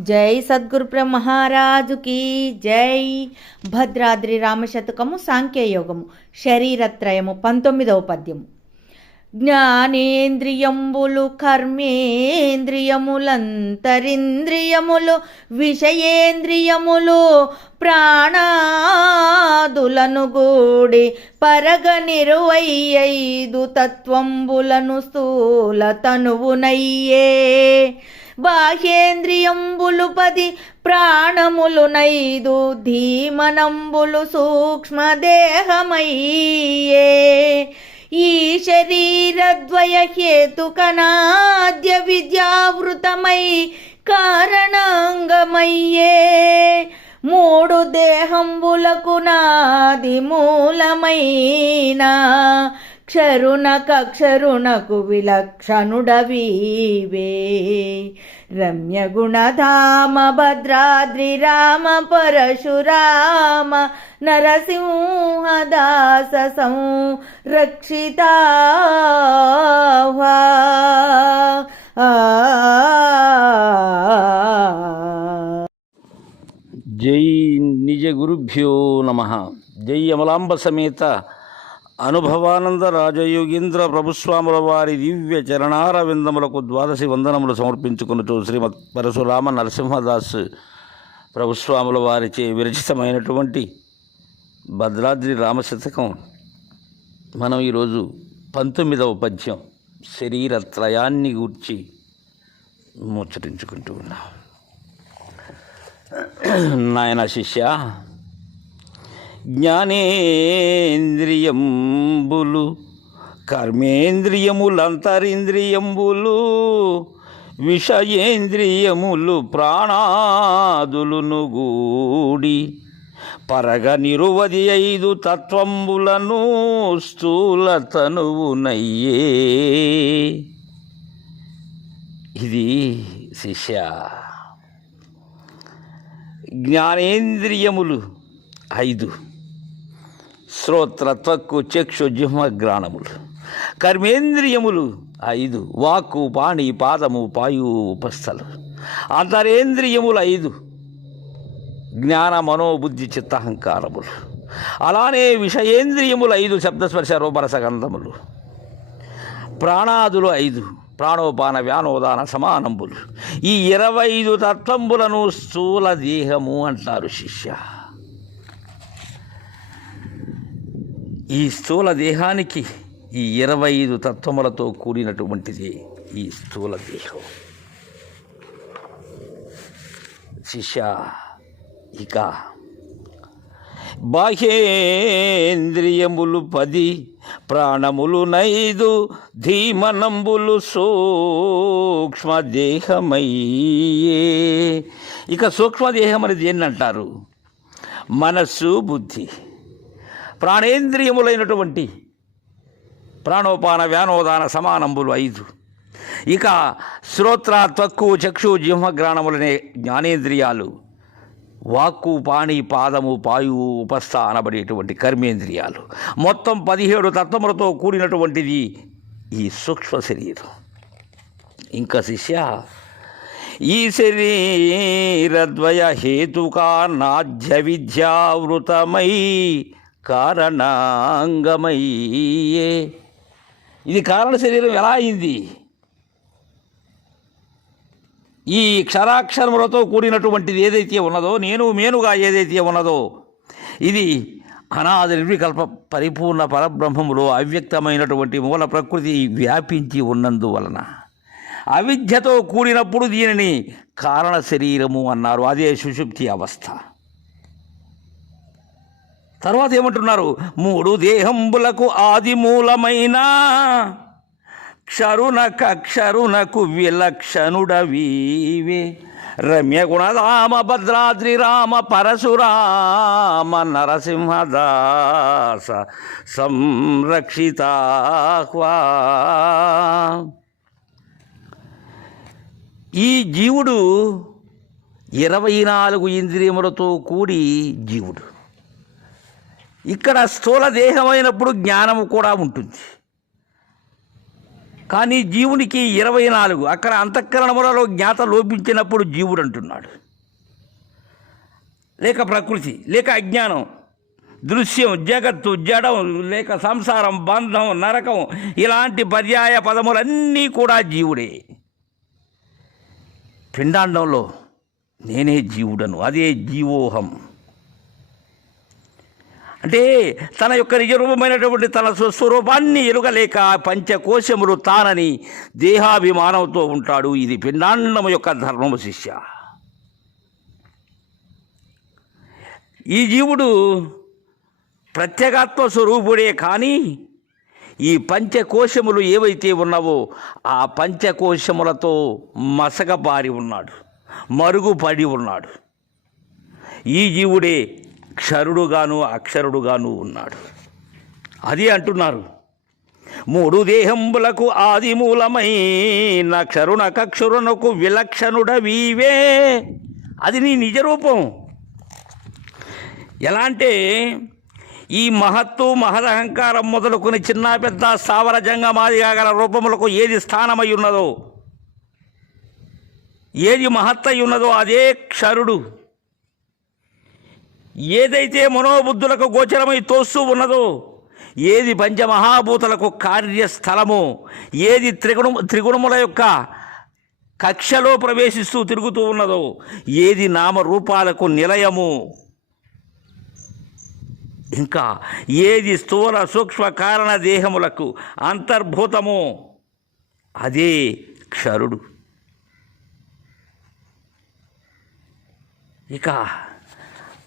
జై సద్గురు బ్రహ్మహారాజుకి జై. భద్రాద్రి రామశతకము సాంఖ్యయోగము శరీరత్రయము పంతొమ్మిదవ పద్యము. జ్ఞానేంద్రియంబులు కర్మేంద్రియములంతరింద్రియములు విషయేంద్రియములు ప్రాణాదులను గూడి పరగ తత్వంబులను స్థూల తనువునయ్యే బాహ్యేంద్రియంబులు పది ప్రాణములు నైదు ధీమనంబులు సూక్ష్మదేహమయ్యే. ఈ శరీరద్వయ హేతుకనాద్య విద్యావృతమై కారణాంగమయ్యే. మూడు దేహంబులకు నాది మూలమైన క్షరుణకక్షరుణకు విలక్షణుడవీవే. రమ్య గుణధామ భద్రాద్రి రామ పరశురామ నరసింహదాస సంరక్షిత జై నిజ గురుభ్యో నమ. జై అమలాంబ సమేత అనుభవానంద రాజయోగీంద్ర ప్రభుస్వాముల వారి దివ్య చరణార విందములకు ద్వాదశి వందనములు సమర్పించుకున్నట్టు శ్రీమద్ పరశురామ నరసింహదాస్ ప్రభుస్వాముల వారిచే విరచితమైనటువంటి భద్రాద్రి రామశతకం. మనం ఈరోజు పంతొమ్మిదవ పద్యం శరీరత్రయాన్ని గూర్చి ముచ్చటించుకుంటూ ఉన్నాం. నాయన శిష్య జ్ఞానేంద్రియంబులు కర్మేంద్రియములంతరింద్రియంబులు విషయేంద్రియములు ప్రాణాదులును గూడి పరగ నిరువది ఐదు తత్వంబులను స్థూల తనువునయ్యే ఇది శిష్య. జ్ఞానేంద్రియములు ఐదు. శ్రోత్ర త్వక్కు చక్షు జిహ్మ గ్రాణములు కర్మేంద్రియములు ఐదు వాక్కు పాణి పాదము పాయు ఉపస్థలు. అంతరేంద్రియములు ఐదు జ్ఞాన మనోబుద్ధి చిత్తహంకారములు అలానే విషయేంద్రియములు ఐదు శబ్దస్పర్శ రూపరస గంధములు. ప్రాణాదులు ఐదు ప్రాణోపాన వ్యానోదాన సమానంబులు ఈ ఇరవై ఐదు తత్వంబులను స్థూల దేహము అంటారు శిష్య. ఈ స్థూల దేహానికి ఈ ఇరవై ఐదు తత్వములతో కూడినటువంటిది ఈ స్థూల దేహం. శిష్య ఇక బాహ్యేంద్రియములు పది ప్రాణములు నైదు ధీమనంబులు సూక్ష్మదేహమయ్యే ఇక సూక్ష్మదేహం అనేది ఏంటంటారు? మనస్సు బుద్ధి. ప్రాణేంద్రియములైనటువంటి ప్రాణోపాన వ్యానోదాన సమానంబులు ఐదు. ఇక శ్రోత్ర త్వక్కు చక్షు జిహ్మగ్రాణములనే జ్ఞానేంద్రియాలు. వాక్కు పాణి పాదము పాయువు ఉపస్థ అనబడేటువంటి కర్మేంద్రియాలు. మొత్తం పదిహేడు తత్వములతో కూడినటువంటిది ఈ సూక్ష్మ శరీరం. ఇంకా శిష్య ఈ శరీరద్వయ హేతుకా నాజ్య విద్యావృతమై కారణాంగమయ్యే. ఇది కారణ శరీరం ఎలా అయింది? ఈ క్షరాక్షరములతో కూడినటువంటిది ఏదైతే ఉన్నదో నేను మేనుగా ఏదైతే ఉన్నదో ఇది అనాది నిర్వికల్ప పరిపూర్ణ పరబ్రహ్మములో అవ్యక్తమైనటువంటి మూల ప్రకృతి వ్యాపించి ఉన్నందువలన. అవిద్యతో కూడినప్పుడు దీనిని కారణ శరీరము అన్నారు. అదే సుషుప్తి అవస్థ. తర్వాత ఏమంటున్నారు? మూడు దేహంబులకు ఆది మూలమైన క్షరునకక్షరునకు విలక్షణుడవీవే. రమ్య గుణరామ భద్రాద్రి రామ పరశురామ నరసింహదాస సంరక్షితాహ్వా ఈ జీవుడు ఇరవై నాలుగు ఇంద్రియములతో కూడి జీవుడు. ఇక్కడ స్థూల దేహమైనప్పుడు జ్ఞానము కూడా ఉంటుంది. కానీ జీవునికి ఇరవై నాలుగు అక్కడ అంతఃకరణములలో జ్ఞాత లోపించినప్పుడు జీవుడు అంటున్నాడు. లేక ప్రకృతి లేక అజ్ఞానం దృశ్యం జగత్తు జడం లేక సంసారం బంధం నరకం ఇలాంటి పర్యాయ పదములన్నీ కూడా జీవుడే. పిండాండంలో నేనే జీవుడను అదే జీవోహం. అంటే తన యొక్క నిజరూపమైనటువంటి తన స్వస్వరూపాన్ని ఎరుగలేక పంచకోశములు తానని దేహాభిమానంతో ఉంటాడు. ఇది పిండాండము యొక్క ధర్మము శిష్య. ఈ జీవుడు ప్రత్యేగాత్మ స్వరూపుడే కానీ ఈ పంచకోశములు ఏవైతే ఉన్నావో ఆ పంచకోశములతో మసకబారి ఉన్నాడు. మరుగుపడి ఉన్నాడు. ఈ జీవుడే క్షరుడుగాను అక్షరుడుగాను ఉన్నాడు. అది అంటున్నారు. మూడు దేహంబులకు ఆది మూలమైన క్షరుణ కక్షరునకు విలక్షణుడ వీవే అది నీ నిజరూపం. ఎలా అంటే ఈ మహత్తు మహదహంకారం మొదలుకొని చిన్న పెద్ద స్థావర జంగమాదిగా గల రూపములకు ఏది స్థానమై ఉన్నదో ఏది మహత్తై ఉన్నదో అదే క్షరుడు. ఏదైతే మనోబుద్ధులకు గోచరమై తోస్తూ ఉన్నదో ఏది పంచమహాభూతలకు కార్యస్థలము ఏది త్రిగుణ త్రిగుణముల యొక్క కక్షలో ప్రవేశిస్తూ తిరుగుతూ ఉన్నదో ఏది నామరూపాలకు నిలయము. ఇంకా ఏది స్థూల సూక్ష్మ కారణ దేహములకు అంతర్భూతము అదే క్షరుడు. ఇక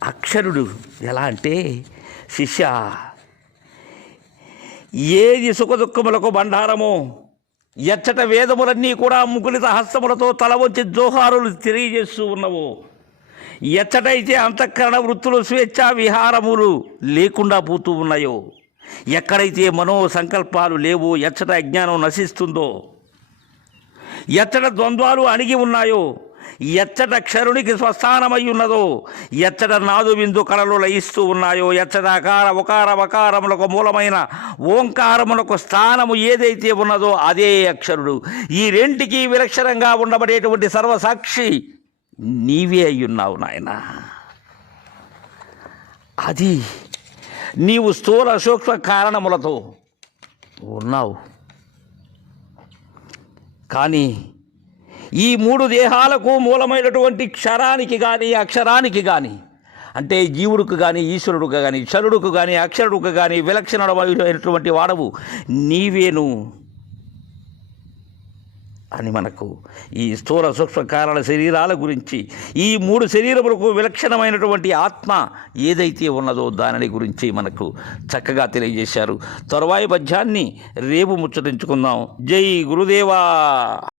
అక్షరుడు ఎలా అంటే శిష్య ఏది సుఖదుఖములకు బండారమో ఎచ్చట వేదములన్నీ కూడా ముకులిత హస్తములతో తల వంచి జోహారులు తెలియజేస్తూ ఉన్నవో ఎచ్చటైతే అంతఃకరణ వృత్తులు స్వేచ్ఛా విహారములు లేకుండా పోతూ ఉన్నాయో ఎక్కడైతే మనో సంకల్పాలు లేవో ఎచ్చట అజ్ఞానం నశిస్తుందో ఎచ్చట ద్వంద్వాలు అణిగి ఉన్నాయో ఎచ్చట క్షరునికి స్వస్థానమై ఉన్నదో ఎచ్చట నాదు విందు కళలు లయిస్తూ ఉన్నాయో ఎచ్చట అకార ఒకార వకారములకు మూలమైన ఓంకారములకు స్థానము ఏదైతే ఉన్నదో అదే అక్షరుడు. ఈ రెంటికి విలక్షణంగా ఉండబడేటువంటి సర్వసాక్షి నీవే అయ్యున్నావు నాయన. అది నీవు స్థూల సూక్ష్మ కారణములతో ఉన్నావు. కానీ ఈ మూడు దేహాలకు మూలమైనటువంటి క్షరానికి కానీ అక్షరానికి కానీ అంటే జీవుడికి కానీ ఈశ్వరుడికి కానీ క్షరుడుకు కానీ అక్షరుడికి కానీ విలక్షణమైనటువంటి వాడవు. నీవేను అని మనకు ఈ స్థూల సూక్ష్మ కారణ శరీరాల గురించి ఈ మూడు శరీరములకు విలక్షణమైనటువంటి ఆత్మ ఏదైతే ఉన్నదో దానిని గురించి మనకు చక్కగా తెలియజేశారు. తరువాయి పద్యాన్ని రేపు ముచ్చటించుకుందాం. జై గురుదేవా!